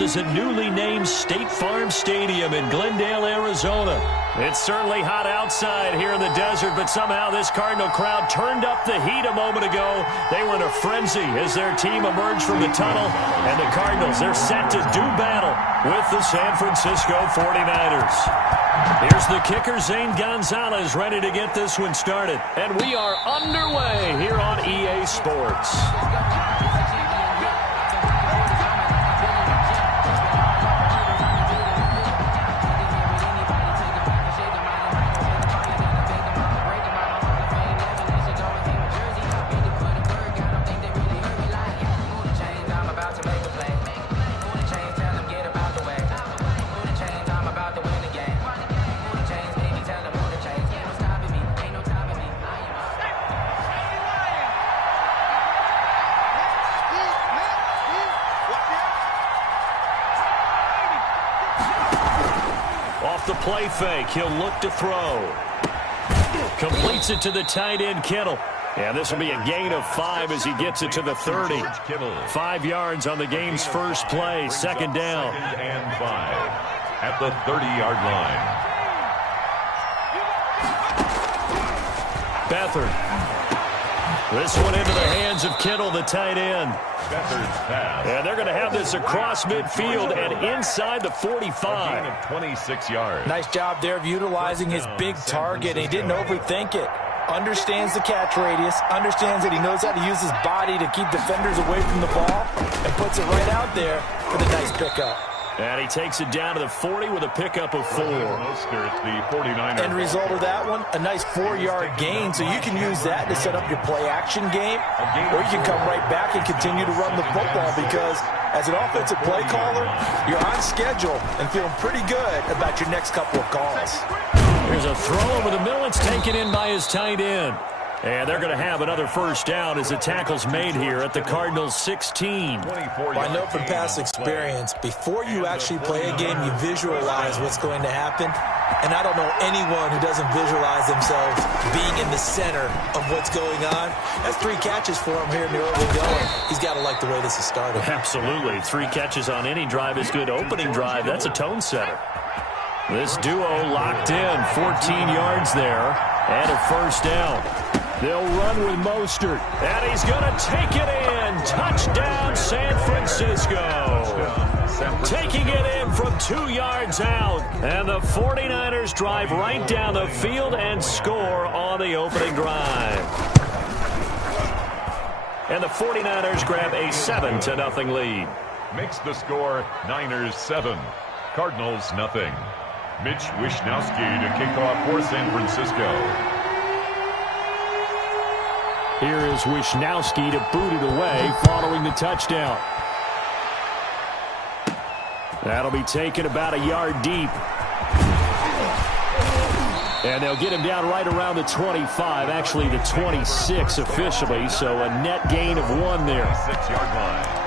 is at newly named State Farm Stadium in Glendale, Arizona. It's certainly hot outside here in the desert, but somehow this Cardinal crowd turned up the heat a moment ago. They were in a frenzy as their team emerged from the tunnel, and the Cardinals, they're set to do battle with the San Francisco 49ers. Here's the kicker, Zane Gonzalez, ready to get this one started. And we are underway here on EA Sports. The play fake, he'll look to throw. Completes it to the tight end, Kittle. And this will be a gain of 5 as he gets it to the 30. 5 yards on the game's first play, second down. Second and 5 at the 30-yard line. Beathard. This one into the hands of Kittle, the tight end. And they're going to have this across midfield and inside the 45. Of 26 yards. Nice job there of utilizing his big target. He didn't overthink it. Understands the catch radius. Understands that he knows how to use his body to keep defenders away from the ball. And puts it right out there for the nice pickup. And he takes it down to the 40 with a pickup of 4. The 49ers. End result of that one, a nice 4-yard gain. So you can use that to set up your play-action game, or you can come right back and continue to run the football because as an offensive play caller, you're on schedule and feeling pretty good about your next couple of calls. Here's a throw over the middle. It's taken in by his tight end. And they're going to have another first down as the tackle's made here at the Cardinals' 16. Well, I know from past experience, before you actually play a game, you visualize what's going to happen. And I don't know anyone who doesn't visualize themselves being in the center of what's going on. That's 3 catches for him here in the early going. He's got to like the way this is started. Absolutely. 3 catches on any drive is good. Opening drive, that's a tone setter. This duo locked in, 14 yards there, and a first down. They'll run with Mostert, and he's going to take it in. Touchdown, San Francisco. Taking it in from 2 yards out, and the 49ers drive right down the field and score on the opening drive. And the 49ers grab a 7-0 lead. Makes the score Niners 7, Cardinals nothing. Mitch Wishnowsky to kick off for San Francisco. Here is Wishnowsky to boot it away following the touchdown. That'll be taken about a yard deep. And they'll get him down right around the 25, actually the 26 officially, so a net gain of 1 there. 6-yard line.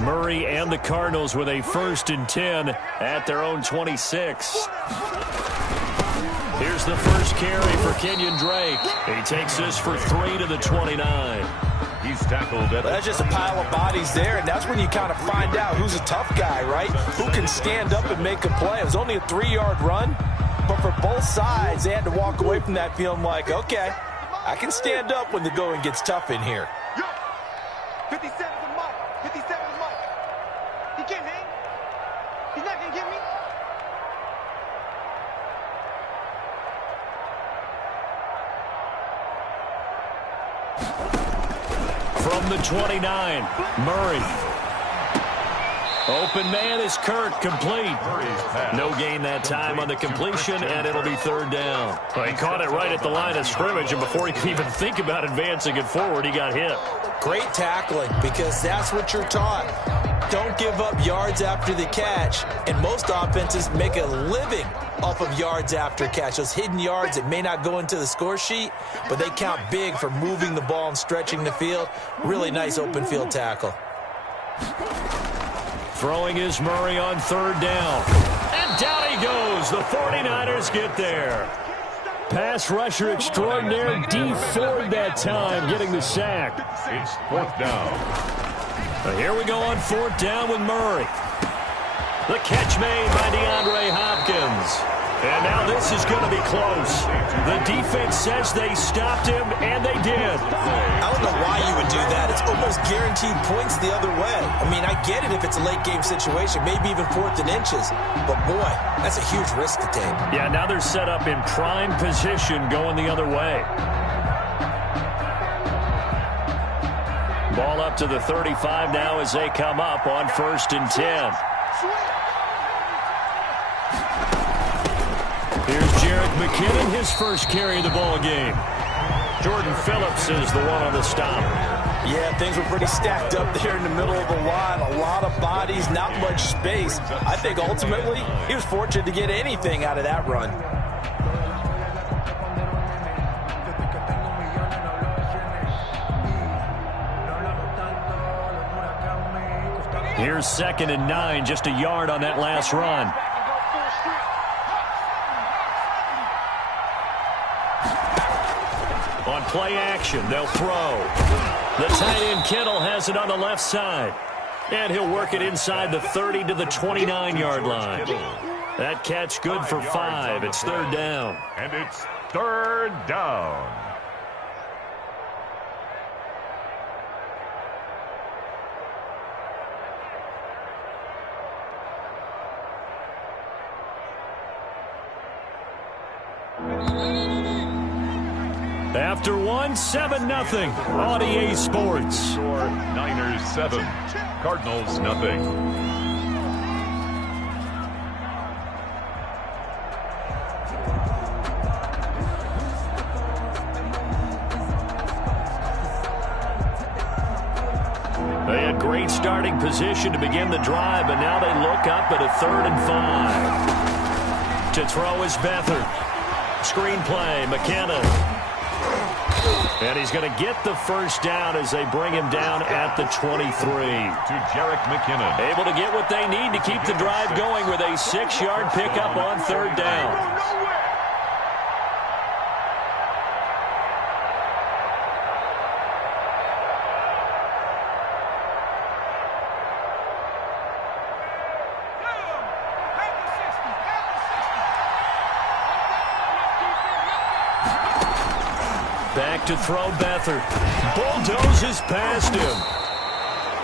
Murray and the Cardinals with a 1st and 10 at their own 26. Here's the first carry for Kenyon Drake. He takes this for 3 to the 29. He's tackled at That's just a pile of bodies there, and that's when you kind of find out who's a tough guy, right? Who can stand up and make a play. It was only a 3-yard run, but for both sides, they had to walk away from that feeling like, okay, I can stand up when the going gets tough in here. 57's a mark. 57's a mark. He can't hang. He's not going to get me. From the 29, Murray. Open man is Kirk, complete. No gain that time on the completion, and it'll be 3rd down. Well, he caught it right at the line of scrimmage, and before he could even think about advancing it forward, he got hit. Great tackling, because that's what you're taught. Don't give up yards after the catch, and most offenses make a living off of yards after catch. Those hidden yards that may not go into the score sheet, but they count big for moving the ball and stretching the field. Really nice open field tackle. Throwing is Murray on third down. And down he goes. The 49ers get there. Pass rusher extraordinaire, D Ford that time, getting the sack. It's fourth down. Here we go on fourth down with Murray. The catch made by DeAndre Hopkins. And now this is going to be close. The defense says they stopped him, and they did. I don't know why you would do that. It's almost guaranteed points the other way. I mean, I get it if it's a late-game situation, maybe even fourth and inches. But, boy, that's a huge risk to take. Yeah, now they're set up in prime position going the other way. Ball up to the 35 now as they come up on 1st and 10. Here's Jerick McKinnon, his first carry of the ball game. Jordan Phillips is the one on the stop. Yeah, things were pretty stacked up there in the middle of the line. A lot of bodies, not much space. I think ultimately he was fortunate to get anything out of that run. Here's 2nd and 9, just a yard on that last run. On play action, they'll throw. The tight end Kittle has it on the left side. And he'll work it inside the 30 to the 29-yard line. That catch good for 5. It's 3rd down. And it's 3rd down. After one, 7-0 on EA Sports. Score Niners 7, Cardinals nothing. They had great starting position to begin the drive, but now they look up at a 3rd and 5. To throw is Beathard. Screen play, McKinnon. And he's going to get the first down as they bring him down at the 23. To Jerick McKinnon. Able to get what they need to keep the drive going with a 6-yard pickup on 3rd down. Back to throw Beathard. Bulldozes past him.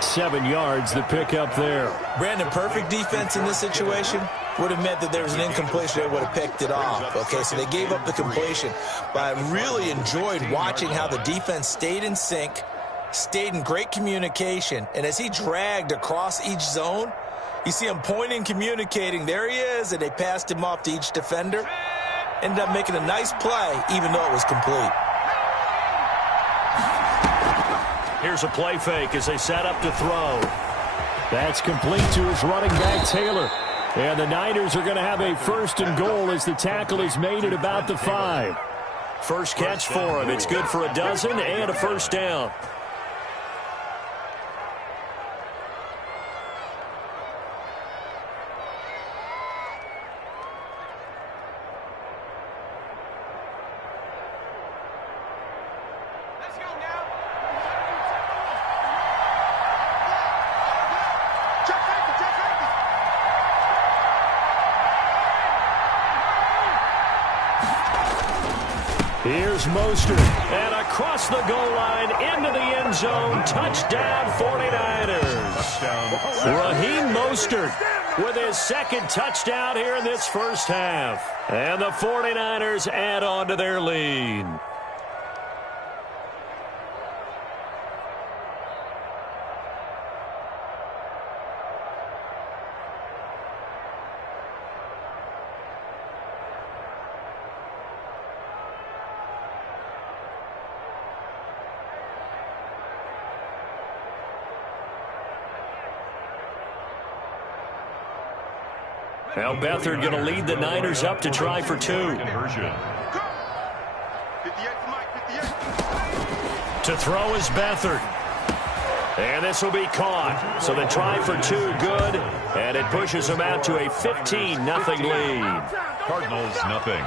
7 yards the pickup there. Brandon, perfect defense in this situation would have meant that there was an incompletion. They would have picked it off. Okay, so they gave up the completion. But I really enjoyed watching how the defense stayed in sync, stayed in great communication. And as he dragged across each zone, you see him pointing, communicating. There he is, and they passed him off to each defender. Ended up making a nice play, even though it was complete. Here's a play fake as they set up to throw. That's complete to his running back, Taylor. And the Niners are going to have a 1st and goal as the tackle is made at about the 5. First catch for him. It's good for a dozen and a 1st down. Here's Mostert, and across the goal line, into the end zone, touchdown 49ers. Raheem Mostert with his 2nd touchdown here in this first half. And the 49ers add on to their lead. Now Beathard going to lead the Niners up to try for 2. To throw is Beathard. And this will be caught. So the try for two good, and it pushes them out to a 15-0 lead. Cardinals nothing.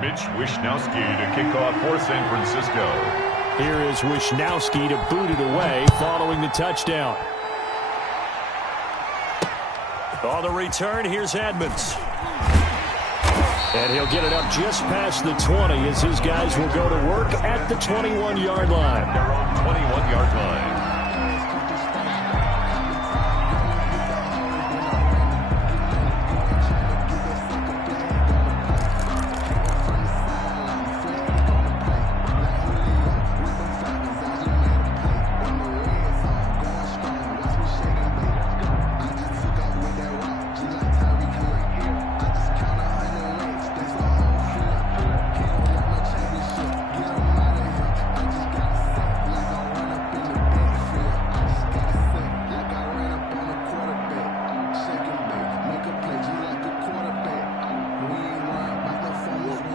Mitch Wishnowsky to kick off for San Francisco. Here is Wishnowsky to boot it away following the touchdown. On the return, here's Edmonds. And he'll get it up just past the 20 as his guys will go to work at the 21-yard line. They're on 21-yard line.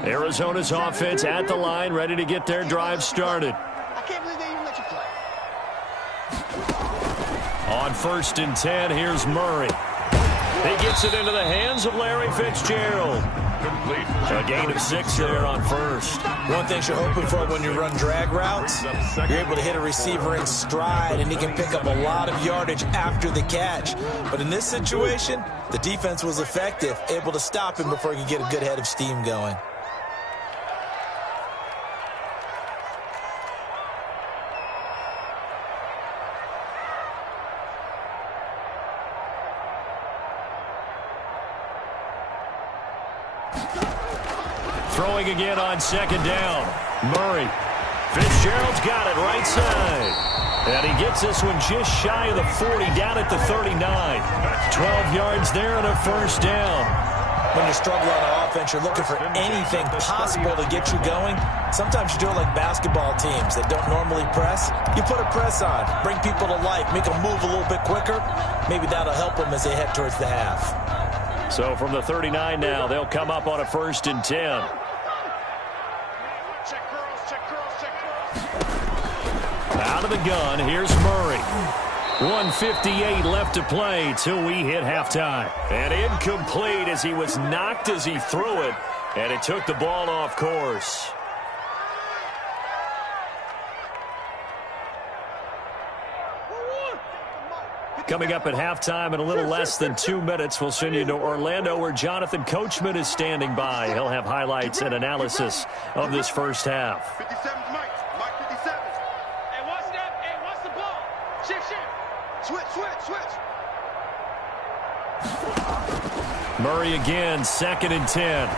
Arizona's offense at the line, ready to get their drive started. I can't believe they even let you play. On 1st and 10, here's Murray. He gets it into the hands of Larry Fitzgerald. Complete. A gain of 6 there on first. One thing you're hoping for when you run drag routes, you're able to hit a receiver in stride, and he can pick up a lot of yardage after the catch. But in this situation, the defense was effective, able to stop him before he could get a good head of steam going. Throwing again on 2nd down. Murray. Fitzgerald's got it right side. And he gets this one just shy of the 40, down at the 39. 12 yards there and a 1st down. When you struggle on offense, you're looking for anything possible to get you going. Sometimes you do it like basketball teams that don't normally press. You put a press on, bring people to life, make them move a little bit quicker. Maybe that'll help them as they head towards the half. So from the 39 now, they'll come up on a 1st and 10. Out of the gun, here's Murray. 1:58 left to play till we hit halftime. And incomplete as he was knocked as he threw it, and it took the ball off course. Coming up at halftime in a little less than 2 minutes, we'll send you to Orlando where Jonathan Coachman is standing by. He'll have highlights and analysis of this first half. 57's Mike. Mike 57. Hey, watch that. Hey, watch the ball. Shift. Switch. Murray again, 2nd and 10.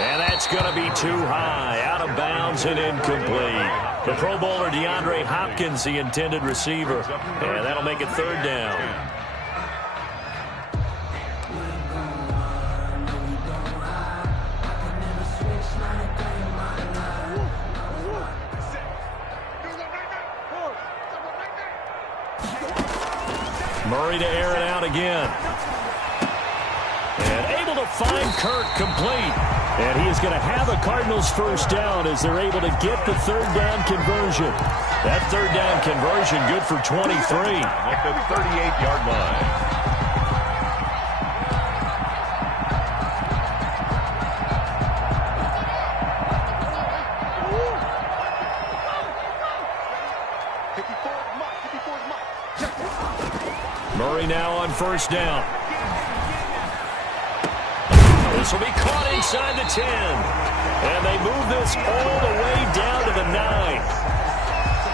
And that's going to be too high, out of bounds and incomplete. The Pro Bowler DeAndre Hopkins, the intended receiver. And that'll make it 3rd down. Murray to air it out again. And able to find Kirk complete. And he is going to have a Cardinals 1st down as they're able to get the 3rd down conversion. That 3rd down conversion good for 23. At the 38-yard line. Murray now on 1st down. This will be caught inside the 10. And they move this all the way down to the 9.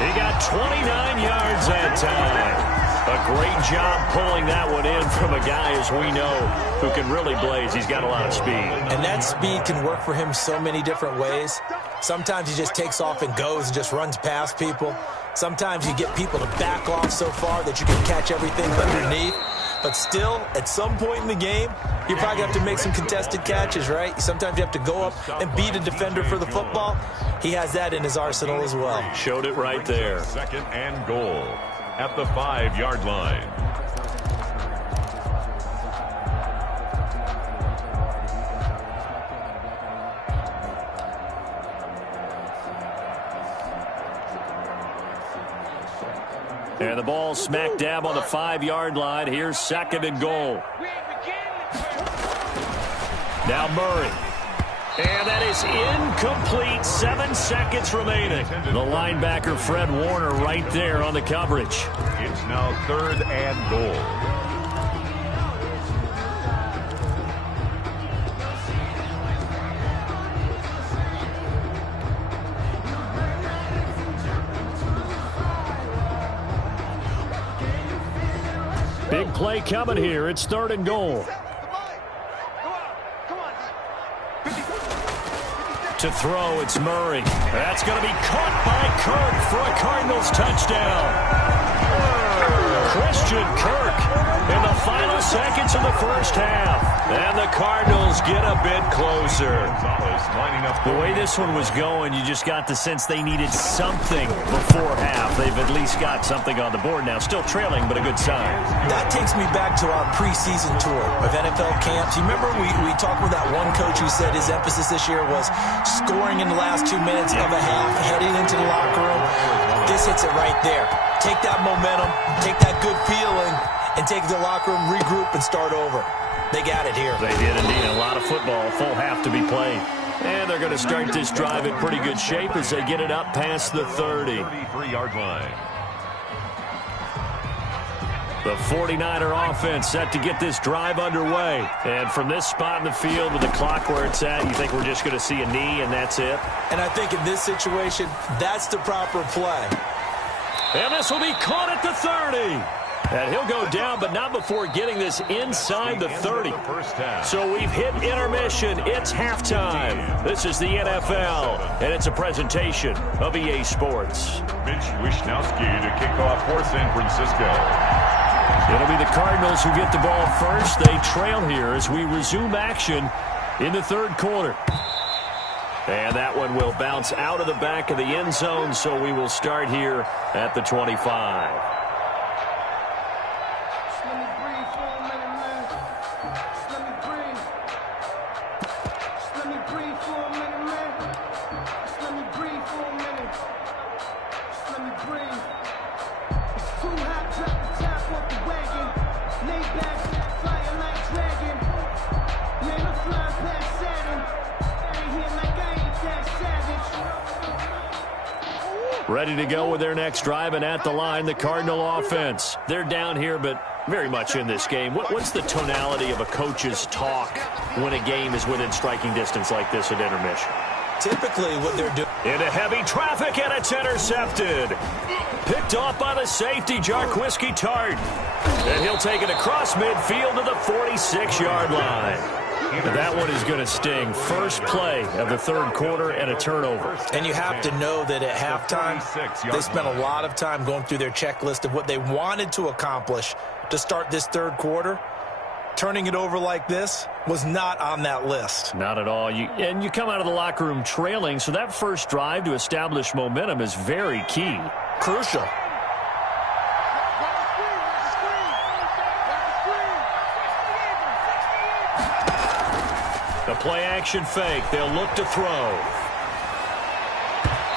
He got 29 yards that time. A great job pulling that one in from a guy, as we know, who can really blaze. He's got a lot of speed. And that speed can work for him so many different ways. Sometimes he just takes off and goes and just runs past people. Sometimes you get people to back off so far that you can catch everything underneath. But still, at some point in the game, you probably have to make some contested catches, right? Sometimes you have to go up and beat a defender for the football. He has that in his arsenal as well. Showed it right there. 2nd and goal at the 5-yard line. And the ball smack dab on the 5-yard line. Here's 2nd and goal. Now Murray. And that is incomplete. 7 seconds remaining. The linebacker, Fred Warner, right there on the coverage. It's now 3rd and goal. Big play coming here. It's 3rd and goal. To throw, it's Murray. That's going to be caught by Kirk for a Cardinals touchdown. Christian Kirk in the final seconds of the first half. And the Cardinals get a bit closer. The way this one was going, you just got the sense they needed something before half. They've at least got something on the board now. Still trailing, but a good sign. That takes me back to our preseason tour of NFL camps. You remember we talked with that one coach who said his emphasis this year was scoring in the last 2 minutes of a half, heading into the locker room. This hits it right there. Take that momentum, take that good feeling, and take it to the locker room, regroup, and start over. They got it here. They did indeed. A lot of football, full half to be played. And they're going to start this drive in pretty good shape as they get it up past the 30. 33-yard line. The 49er offense set to get this drive underway. And from this spot in the field with the clock where it's at, you think we're just going to see a knee and that's it? And I think in this situation, that's the proper play. And this will be caught at the 30. And he'll go down, but not before getting this inside the 30. So we've hit intermission. It's halftime. This is the NFL, and it's a presentation of EA Sports. Mitch Wishnowsky to kick off for San Francisco. It'll be the Cardinals who get the ball first. They trail here as we resume action in the 3rd quarter. And that one will bounce out of the back of the end zone, so we will start here at the 25. Ready to go with their next drive, and at the line, the Cardinal offense. They're down here, but very much in this game. What's the tonality of a coach's talk when a game is within striking distance like this at intermission? Typically what they're doing. Into heavy traffic, and it's intercepted. Picked off by the safety, Jarquiski Tart. And he'll take it across midfield to the 46-yard line. And that one is going to sting. First play of the 3rd quarter and a turnover. And you have to know that at halftime, they spent a lot of time going through their checklist of what they wanted to accomplish to start this 3rd quarter. Turning it over like this was not on that list. Not at all. And you come out of the locker room trailing, so that first drive to establish momentum is very key. Crucial. The play-action fake. They'll look to throw.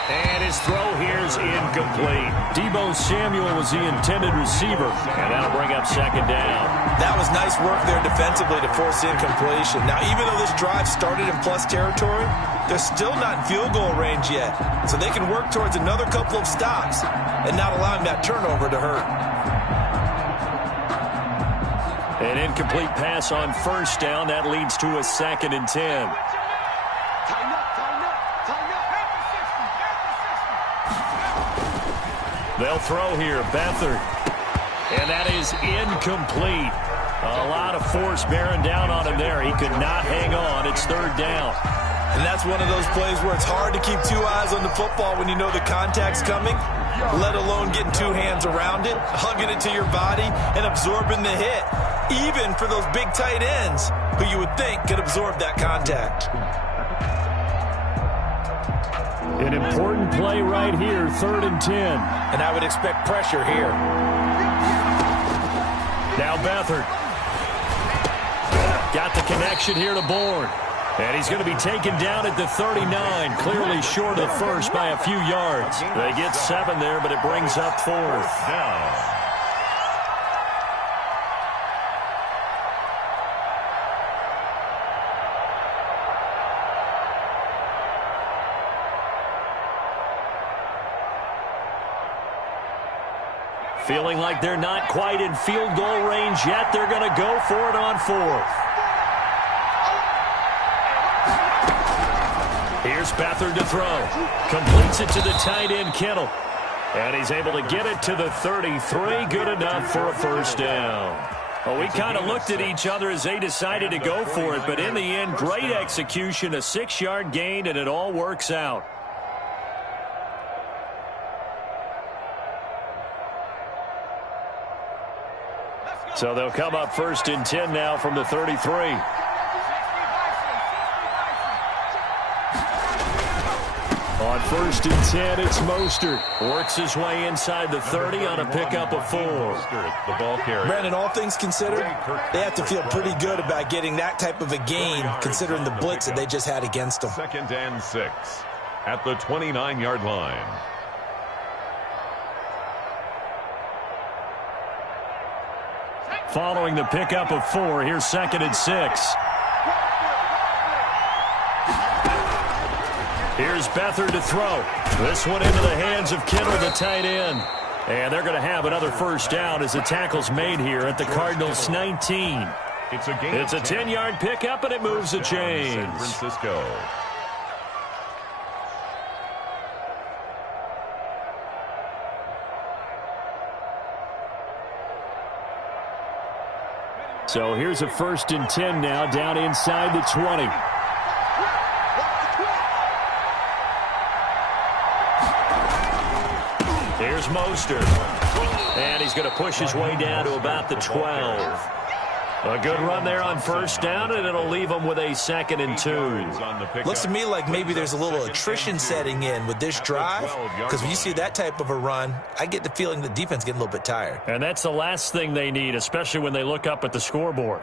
And his throw here is incomplete. Deebo Samuel was the intended receiver. And that'll bring up 2nd down. That was nice work there defensively to force incompletion. Now, even though this drive started in plus territory, they're still not in field goal range yet. So they can work towards another couple of stops and not allowing that turnover to hurt. An incomplete pass on 1st down. That leads to a 2nd and 10. They'll throw here. Beathard. And that is incomplete. A lot of force bearing down on him there. He could not hang on. It's 3rd down. And that's one of those plays where it's hard to keep two eyes on the football when you know the contact's coming, let alone getting two hands around it, hugging it to your body, and absorbing the hit, even for those big tight ends who you would think could absorb that contact. An important play right here, 3rd and 10. And I would expect pressure here. Now Beathard. Got the connection here to Bourne. And he's going to be taken down at the 39, clearly short of first by a few yards. They get 7 there, but it brings up 4th down. Feeling like they're not quite in field goal range yet. They're going to go for it on 4th. Here's Beathard to throw. Completes it to the tight end, Kittle. And he's able to get it to the 33. Good enough for a first down. Well, we kind of looked at each other as they decided to go for it. But in the end, great execution, a 6-yard gain, and it all works out. So they'll come up 1st and 10 now from the 33. On 1st and 10, it's Mostert. Works his way inside the 30 on a pickup of 4. The ball carrier. Brandon, all things considered, they have to feel pretty good about getting that type of a gain, considering the blitz that they just had against them. 2nd and 6 at the 29-yard line. Following the pickup of 4, here's 2nd and 6. Here's Beathard to throw. This one into the hands of Kittle, the tight end. And they're going to have another first down as the tackle's made here at the Cardinals' 19. It's a 10-yard pickup, and it moves the chains. San Francisco. So here's a 1st and 10 now down inside the 20. Here's Mostert. And he's going to push his way down to about the 12. A good run there on first down, and it'll leave them with a 2nd and 2. Looks to me like maybe there's a little attrition setting in with this drive, because when you see that type of a run, I get the feeling the defense getting a little bit tired. And that's the last thing they need, especially when they look up at the scoreboard.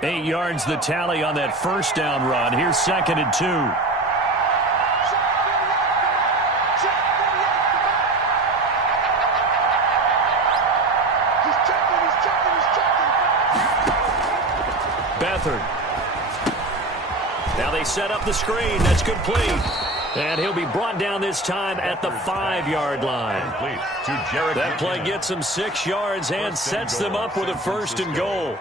8 yards the tally on that first down run. Here's 2nd and 2. Now they set up the screen. That's complete. And he'll be brought down this time at the 5-yard line. That play gets him 6 yards and sets them up with a 1st and goal.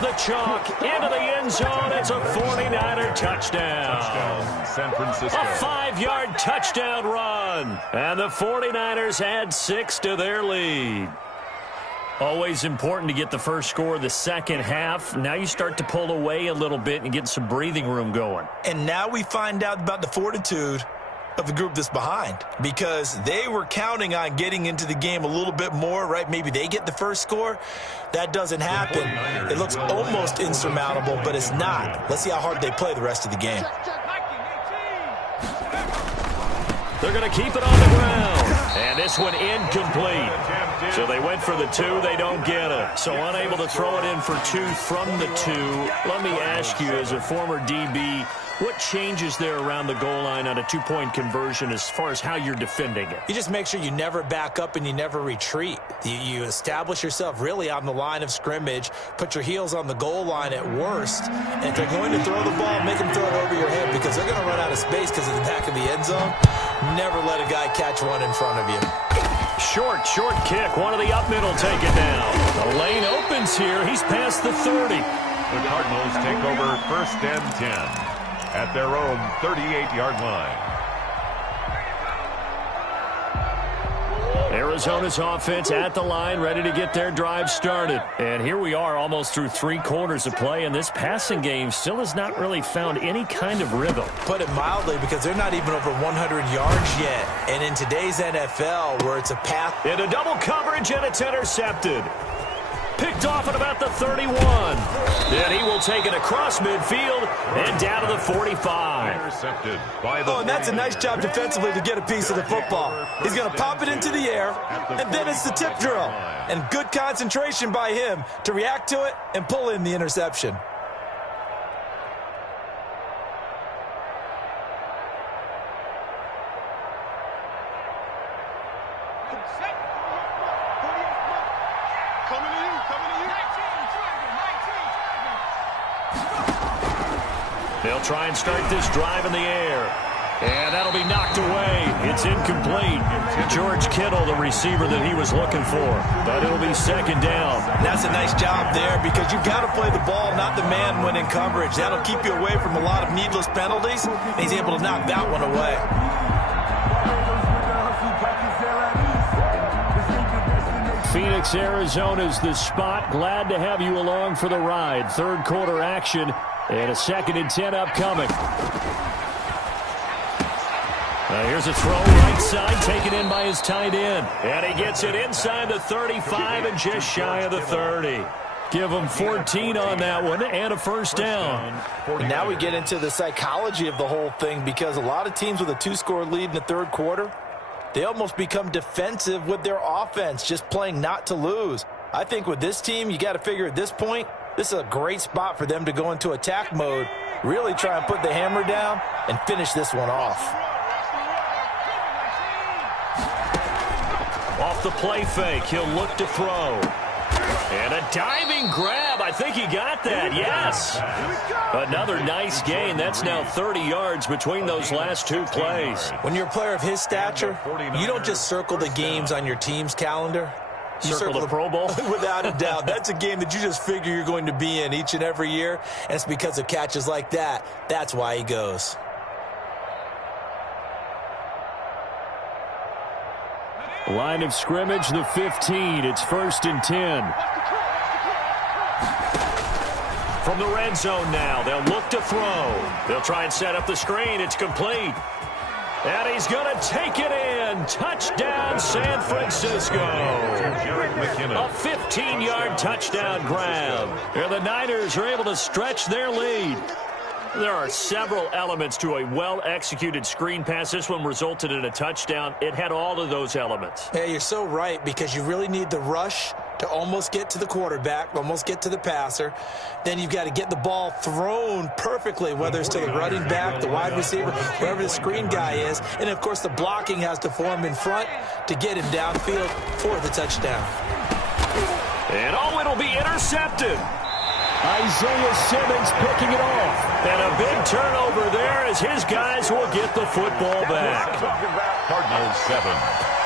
The chalk into the end zone. It's a 49er touchdown. San Francisco. A 5-yard touchdown run. And the 49ers add 6 to their lead. Always important to get the first score of the second half. Now you start to pull away a little bit and get some breathing room going. And now we find out about the fortitude of the group that's behind, because they were counting on getting into the game a little bit more, right? Maybe they get the first score. That doesn't happen. It looks almost insurmountable, but it's not. Let's see how hard they play the rest of the game. They're going to keep it on the ground. And this one incomplete. So they went for the 2. They don't get it. So unable to throw it in for 2 from the 2. Let me ask you, as a former DB, what changes there around the goal line on a 2-point conversion as far as how you're defending it? You just make sure you never back up and you never retreat. You establish yourself really on the line of scrimmage, put your heels on the goal line at worst, and if they're going to throw the ball, make them throw it over your head, because they're going to run out of space because of the back of the end zone. Never let a guy catch one in front of you. short kick. One of the up middle take it down. The lane opens here. He's past the 30. The Cardinals take over 1st and 10 at their own 38-yard line. Arizona's offense at the line, ready to get their drive started. And here we are almost through 3 quarters of play, and this passing game still has not really found any kind of rhythm. Put it mildly, because they're not even over 100 yards yet. And in today's NFL, where it's a path. Into double coverage, and it's intercepted. Picked off at about the 31. Then he will take it across midfield and down to the 45. Intercepted by the and that's a nice job defensively to get a piece of the football. He's going to pop it into the air, and then it's the tip drill. And good concentration by him to react to it and pull in the interception. They'll try and start this drive in the air. And that'll be knocked away. It's incomplete. George Kittle, the receiver that he was looking for. But it'll be 2nd down. And that's a nice job there, because you've got to play the ball, not the man when in coverage. That'll keep you away from a lot of needless penalties. And he's able to knock that one away. Phoenix, Arizona's the spot. Glad to have you along for the ride. 3rd quarter action. And a 2nd and 10 upcoming. Here's a throw right side, taken in by his tight end. And he gets it inside the 35 and just shy of the 30. Give him 14 on that one and a 1st down. And now we get into the psychology of the whole thing, because a lot of teams with a 2-score lead in the 3rd quarter, they almost become defensive with their offense, just playing not to lose. I think with this team, you got to figure at this point, this is a great spot for them to go into attack mode, really try and put the hammer down and finish this one off. Off the play fake, he'll look to throw. And a diving grab. I think he got that, yes. Another nice gain. That's now 30 yards between those last 2 plays. When you're a player of his stature, you don't just circle the games on your team's calendar. You circle the Pro Bowl? Without a doubt. That's a game that you just figure you're going to be in each and every year, and it's because of catches like that. That's why he goes. Line of scrimmage, the 15. It's 1st and 10. From the red zone now, they'll look to throw. They'll try and set up the screen. It's complete. And he's going to take it in. Touchdown, San Francisco. A 15-yard touchdown grab. And the Niners are able to stretch their lead. There are several elements to a well-executed screen pass. This one resulted in a touchdown. It had all of those elements. Yeah, you're so right, because you really need the rush to almost get to the quarterback, almost get to the passer. Then you've got to get the ball thrown perfectly, whether it's to the running back, the wide receiver, wherever the screen guy is. And, of course, the blocking has to form in front to get him downfield for the touchdown. And, it'll be intercepted. Isaiah Simmons picking it off. And a big turnover there as his guys will get the football back. Cardinals 7.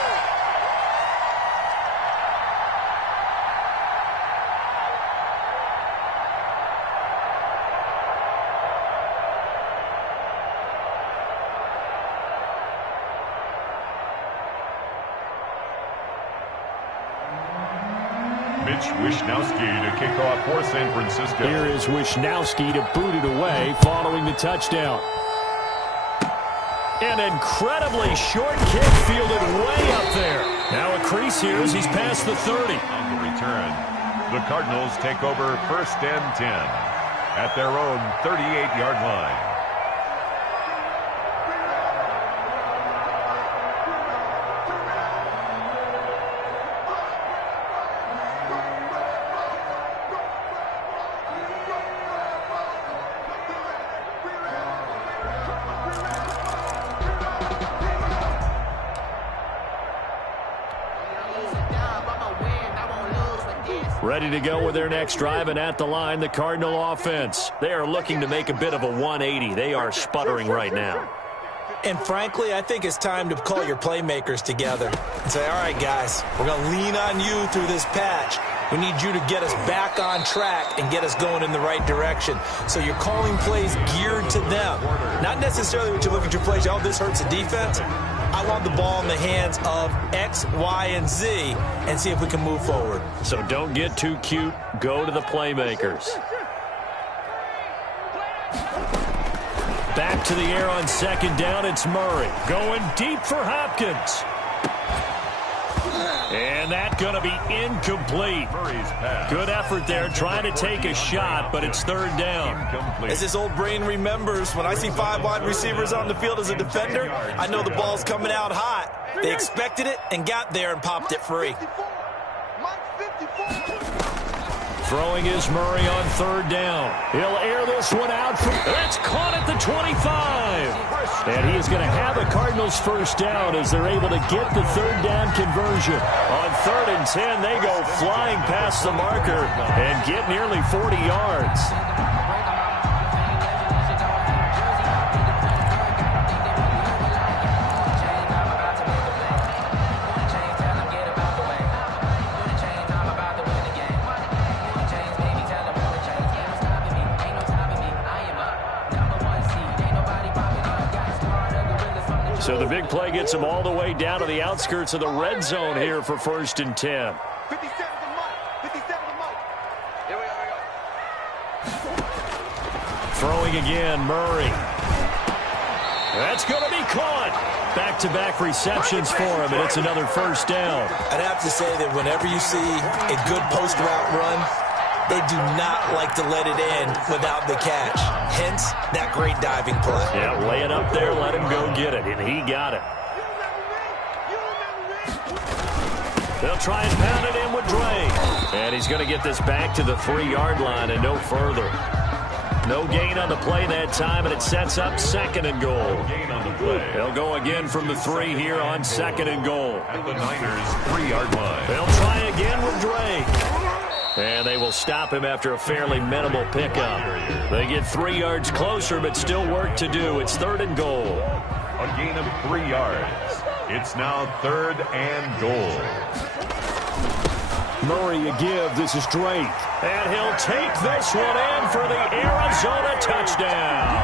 Mitch Wishnowsky to kick off for San Francisco. Here is Wishnowsky to boot it away following the touchdown. An incredibly short kick fielded way up there. Now a crease here as he's past the 30. On the return, the Cardinals take over 1st and 10 at their own 38-yard line. Ready to go with their next drive, and at the line, the Cardinal offense. They are looking to make a bit of a 180. They are sputtering right now. And frankly, I think it's time to call your playmakers together and say, all right, guys, we're going to lean on you through this patch. We need you to get us back on track and get us going in the right direction. So you're calling plays geared to them. Not necessarily when you look at your plays, oh, this hurts the defense. I want the ball in the hands of X, Y, and Z and see if we can move forward. So don't get too cute. Go to the playmakers. Back to the air on second down. It's Murray going deep for Hopkins. And that's going to be incomplete. Good effort there trying to take a shot, but it's third down. As this old brain remembers, when I see 5 wide receivers on the field as a defender, I know the ball's coming out hot. They expected it and got there and popped it free. Throwing is Murray on third down. He'll air this one out. That's caught at the 25. And he is going to have a Cardinals first down as they're able to get the third down conversion. On 3rd and 10, they go flying past the marker and get nearly 40 yards. So the big play gets him all the way down to the outskirts of the red zone here for 1st and 10. 57 to Mike. 57 to Mike. Here we go. Throwing again, Murray. That's going to be caught. Back-to-back receptions for him, and it's another first down. I'd have to say that whenever you see a good post route run, they do not like to let it end without the catch. Hence, that great diving play. Yeah, lay it up there, let him go get it, and he got it. They'll try and pound it in with Drake. And he's going to get this back to the 3-yard line and no further. No gain on the play that time, and it sets up 2nd and goal. No gain on the play. They'll go again from the 3 here on 2nd and goal. At the Niners' 3-yard line. They'll try again with Drake. And they will stop him after a fairly minimal pickup. They get 3 yards closer, but still work to do. It's 3rd and goal. A gain of 3 yards. It's now 3rd and goal. Murray a give. This is Drake. And he'll take this one in for the Arizona touchdown.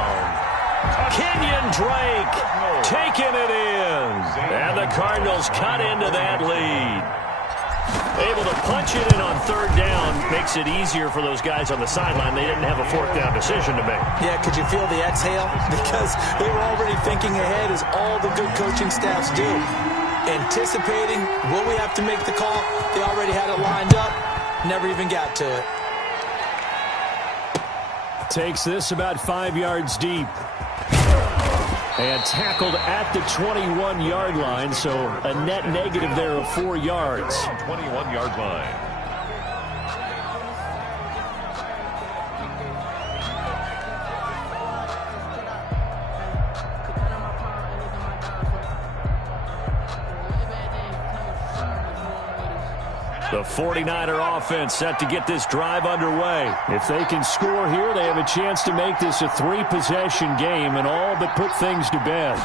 Kenyon Drake taking it in. And the Cardinals cut into that lead. Able to punch it in on 3rd down makes it easier for those guys on the sideline. They didn't have a 4th down decision to make. Yeah, could you feel the exhale? Because they were already thinking ahead, as all the good coaching staffs do. Anticipating, will we have to make the call? They already had it lined up, never even got to it. Takes this about 5 yards deep. And tackled at the 21-yard line, so a net negative there of 4 yards. 21-yard line. The 49er offense set to get this drive underway. If they can score here, they have a chance to make this a 3-possession game and all but put things to bed.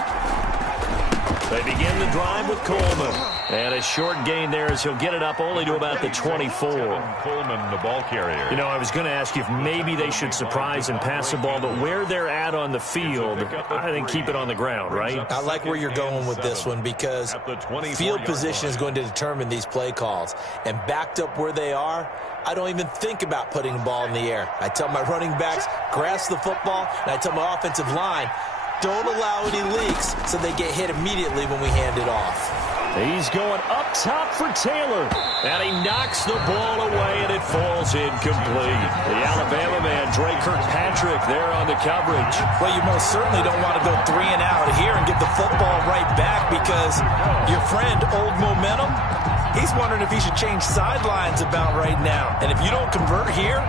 They begin the drive with Coleman. And a short gain there as he'll get it up only to about the 24. Coleman, the ball carrier. You know, I was going to ask you if maybe they should surprise and pass the ball, but where they're at on the field, I think keep it on the ground, right? I like where you're going with this one because field position is going to determine these play calls. And backed up where they are, I don't even think about putting the ball in the air. I tell my running backs, grasp the football, and I tell my offensive line, don't allow any leaks so they get hit immediately when we hand it off. He's going up top for Taylor. And he knocks the ball away, and it falls incomplete. The Alabama man, Drake Kirkpatrick, there on the coverage. Well, you most certainly don't want to go 3 and out here and get the football right back because your friend, Old Momentum, he's wondering if he should change sidelines about right now. And if you don't convert here,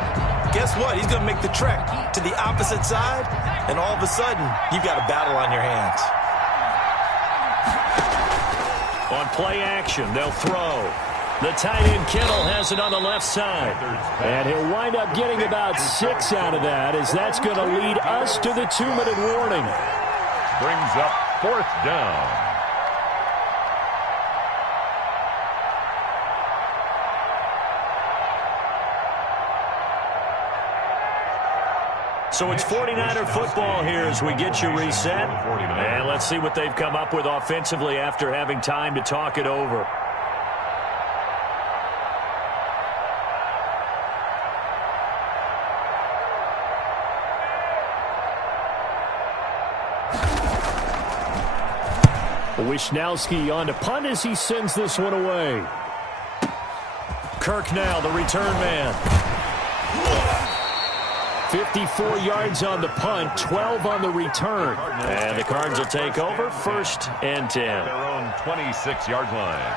guess what? He's going to make the trek to the opposite side, and all of a sudden, you've got a battle on your hands. On play action, they'll throw. The tight end Kittle has it on the left side. And he'll wind up getting about 6 out of that, as that's going to lead us to the 2-minute warning. Brings up 4th down. So it's 49er football here as we get you reset. And let's see what they've come up with offensively after having time to talk it over. Wishnowski on to punt as he sends this one away. Kirk now, the return man. 54 yards on the punt, 12 on the return. And the Cards will take over, 1st and 10. Their own 26-yard line.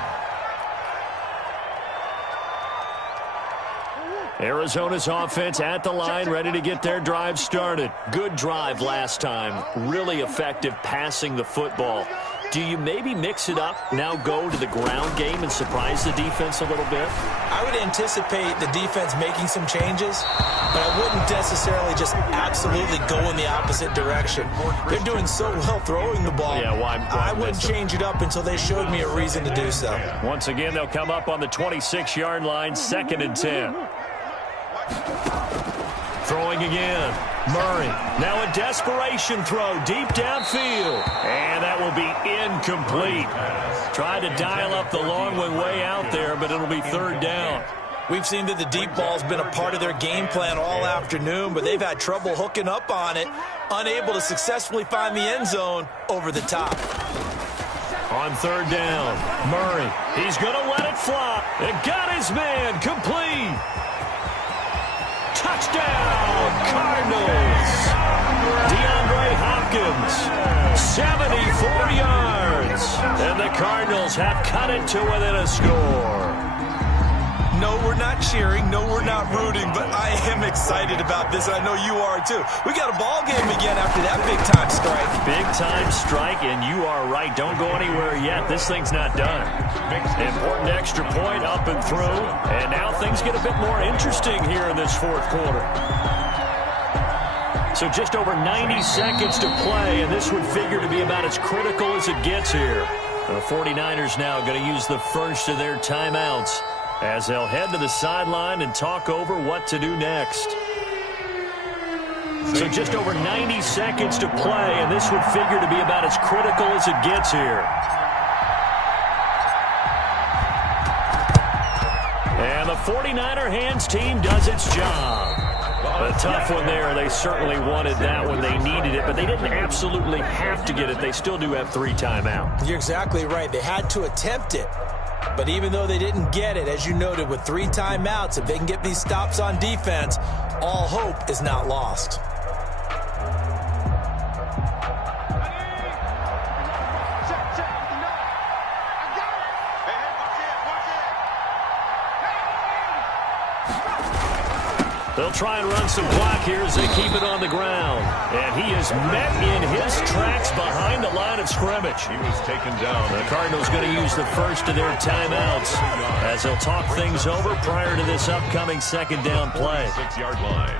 Arizona's offense at the line, ready to get their drive started. Good drive last time. Really effective passing the football. Do you maybe mix it up, now go to the ground game and surprise the defense a little bit? I would anticipate the defense making some changes, but I wouldn't necessarily just absolutely go in the opposite direction. They're doing so well throwing the ball. Yeah, why I wouldn't change it up until they showed me a reason to do so. Once again, they'll come up on the 26-yard line, 2nd and 10. Throwing again. Murray. Now a desperation throw deep downfield. And that will be incomplete. Tried to dial up the long one way out there, but it'll be 3rd down. We've seen that the deep ball's been a part of their game plan all afternoon, but they've had trouble hooking up on it, unable to successfully find the end zone over the top. On 3rd down, Murray. He's going to let it fly. It got his man complete. Touchdown, Cardinals. DeAndre Hopkins, 74 yards. And the Cardinals have cut it to within a score. No, we're not cheering. No, we're not rooting, but I am excited about this, and I know you are too. We got a ball game again after that big-time strike. Big-time strike, and you are right. Don't go anywhere yet. This thing's not done. Important extra point up and through, and now things get a bit more interesting here in this 4th quarter. So just over 90 seconds to play, and this would figure to be about as critical as it gets here. The 49ers now going to use the first of their timeouts as they'll head to the sideline and talk over what to do next. So just over 90 seconds to play, and this would figure to be about as critical as it gets here. And the 49er hands team does its job. A tough one there. They certainly wanted that when they needed it, but they didn't absolutely have to get it. They still do have 3 timeouts. You're exactly right. They had to attempt it. But even though they didn't get it, as you noted, with 3 timeouts, if they can get these stops on defense, all hope is not lost. They'll try and run some block here as they keep it on the ground. And he is met in his tracks behind the line of scrimmage. He was taken down. The Cardinals going to use the first of their timeouts as they'll talk things over prior to this upcoming 2nd down play. 6-yard line.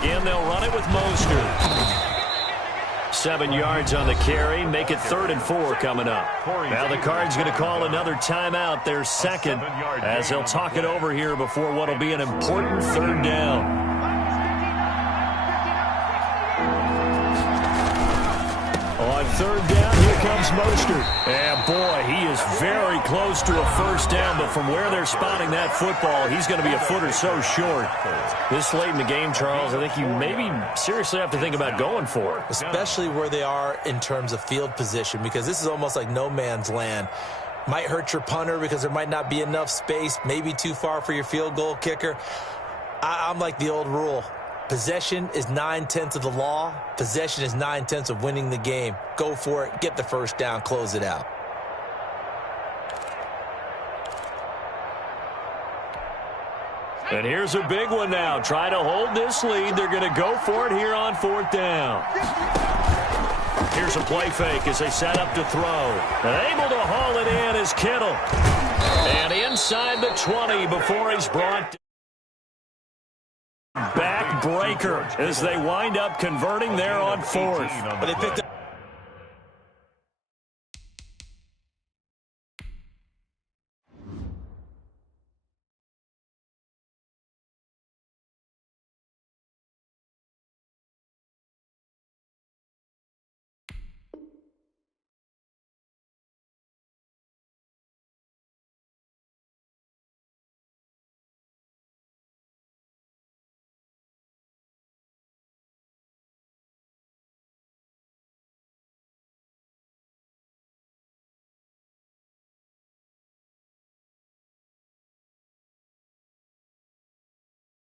Again, they'll run it with Mostert. 7 yards on the carry. Make it 3rd and 4 coming up. Now the Cards going to call another timeout, their 2nd, as they'll talk it over here before what will be an important 3rd down. On 3rd down, here comes Mostert. And boy, he is very close to a 1st down, but from where they're spotting that football, he's going to be a foot or so short. This late in the game, Charles, I think you maybe seriously have to think about going for it. Especially where they are in terms of field position, because this is almost like no man's land. Might hurt your punter because there might not be enough space, maybe too far for your field goal kicker. I'm like the old rule. Possession is 9/10 of the law. Possession is 9/10 of winning the game. Go for it. Get the 1st down. Close it out. And here's a big one now. Try to hold this lead. They're going to go for it here on 4th down. Here's a play fake as they set up to throw. And able to haul it in is Kittle. And inside the 20 before he's brought back breaker as they wind up converting there on fourth. But they picked